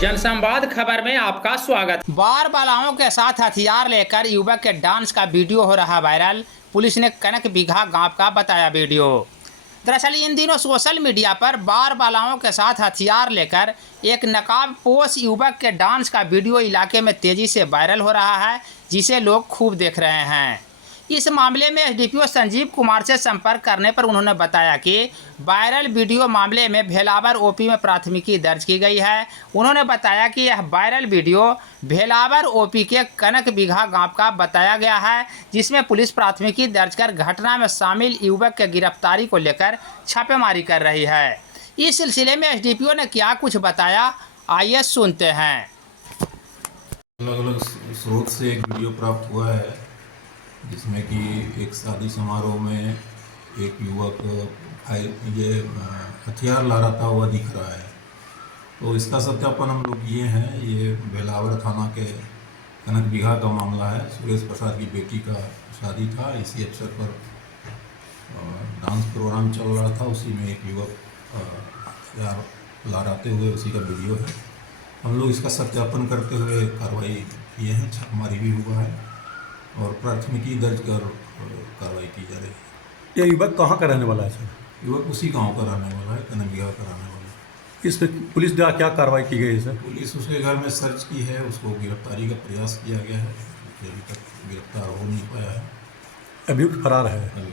जनसंवाद खबर में आपका स्वागत। बार बालाओं के साथ हथियार लेकर युवक के डांस का वीडियो हो रहा वायरल। पुलिस ने कनक बिघा गांव का बताया वीडियो। दरअसल इन दिनों सोशल मीडिया पर बार बालाओं के साथ हथियार लेकर एक नकाबपोश युवक के डांस का वीडियो इलाके में तेजी से वायरल हो रहा है, जिसे लोग खूब देख रहे हैं। इस मामले में एसडीपीओ संजीव कुमार से संपर्क करने पर उन्होंने बताया कि वायरल वीडियो मामले में भेलावर ओपी में प्राथमिकी दर्ज की गई है। उन्होंने बताया कि यह वायरल वीडियो भेलावर ओपी के कनक बिघा गांव का बताया गया है, जिसमें पुलिस प्राथमिकी दर्ज कर घटना में शामिल युवक के गिरफ्तारी को लेकर छापेमारी कर रही है। इस सिलसिले में एसडीपीओ ने क्या कुछ बताया, आइए सुनते हैं। अलग अलग स्रोत से एक वीडियो प्राप्त हुआ है, जिसमें कि एक शादी समारोह में एक युवक हथियार ला रहा था, हुआ दिख रहा है। तो इसका सत्यापन हम लोग किए हैं। ये भेलावर थाना के कनक बिघा का मामला है। सुरेश प्रसाद की बेटी का शादी था। इसी अवसर पर डांस प्रोग्राम चल रहा था। उसी में एक युवक हथियार लहराते हुए उसी का वीडियो है। हम लोग इसका सत्यापन करते हुए कार्रवाई किए हैं। छापेमारी भी हुआ है और प्राथमिकी दर्ज कर कार्रवाई की जा रही है। ये युवक कहाँ का रहने वाला है सर? युवक उसी गांव का रहने वाला है, कनक बिघा का रहने वाला है। इस पर पुलिस द्वारा क्या कार्रवाई की गई है सर? पुलिस उसके घर में सर्च की है, उसको गिरफ्तारी का प्रयास किया गया है। अभी तक गिरफ्तार हो नहीं पाया है। अभियुक्त फरार है। अभी